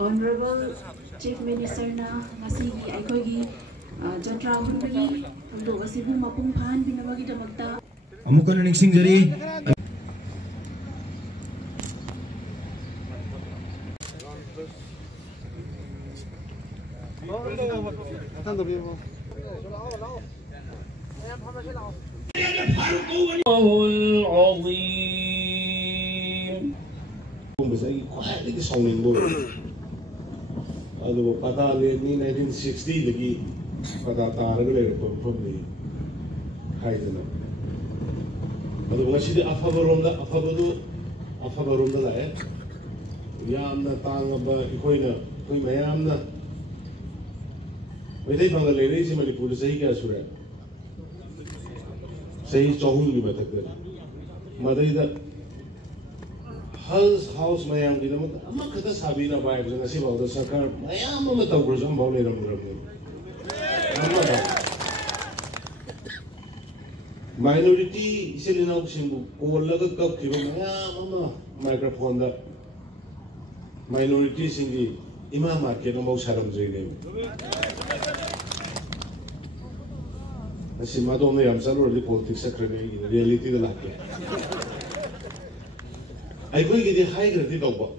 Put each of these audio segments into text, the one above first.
Honorable Chief Minister na ngasigi aikogi Jatra Hunbagi Hundo Asibu Mapung Phan Binamagi Damagta Amukan na nagsingjari Aduh, pada ini 1960 lagi pada tahun itu probably high enough. Aduh, masih di apa baru dah lah ya amna tang apa ikoi mayam na. Mereka bangga lele sih Manipur sahih kya surah? Sahih cahun ni batak dah. Madai dah house mayam di nama amma kata sabi na baik jangan sih bawa sakar mayam amma tahu bersama bawa ni ramai amma dah minority sini nak simbu kola ke kau kira mayam amma microphone dah minority sini imam market nama usaharam jadi nasi madom ni ramsar orang di politik sekretari reality dah lagi Aiko ini high grade itu apa?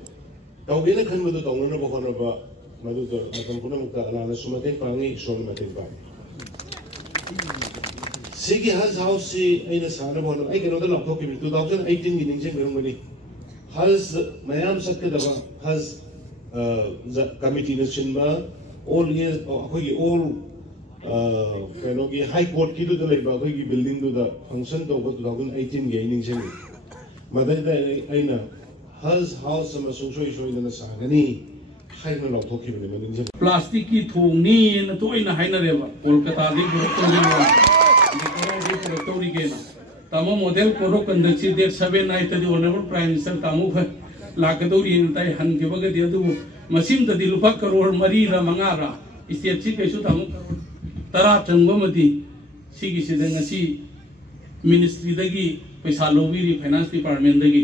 Tahu bila kan madu tahu mana bukan apa madu tu macam pun muka anak sumateng pangi soal mateng pangi. Segi house si ini sana bukan. Aiko itu laptop kami 2018 ini je berang ni. House mayam sakit apa? House committee ni cuma all years aku ini all kalau ini high court kita tu lagi bagai ini building tu dah function tu apa 2018 ini je. Madai aina house sama sungsoi na sagani haina lauthokki bane maning plastic ki thongni na to aina haina reba Kolkata di tori ge na tamo model koro conduct date 7 ai tadi honorable prime minister tamu lakadori tai han ke baga dia du masim tadi lupa crore mari ra mangara state si kesu tamu tara changba mati sigi sidanga si ministry dagi पैसा लोबी finance department दगी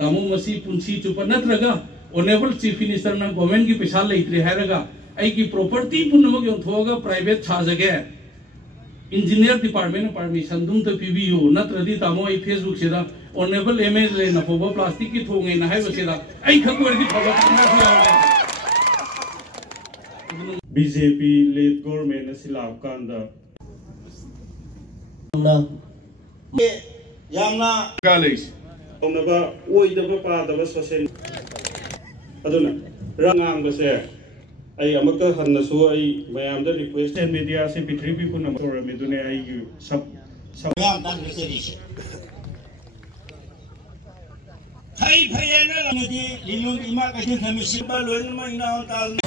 तामु मसी पुंसी चुप नत्रगा honourable chief minister ना government की पैसा लेत्रे हैरगा आई की प्रॉपर्टी पुनमग योंथोगा प्राइवेट छाजगे इंजीनियर डिपार्टमेंट परमिशन दुम तो पीबीयू नत्रदी तामु आई फेसबुक सेदा ऑनरेबल एमएलए ना फोबो प्लास्टिक की थोंगे ना हाय बसेदा आई खबर दी खबर बीजेपी लेड गवर्नमेंट सिलाव कांदा Yamna College. Omnaba oi daba pa daba sosen. Aduna rangang base. Ai amaka hanna so ai mayam da request and media se pitri pi kun amor me dune ai sab yam dan research. Thai phayana lamadi lilung ima ka hin khamisin ba loin ma ina tal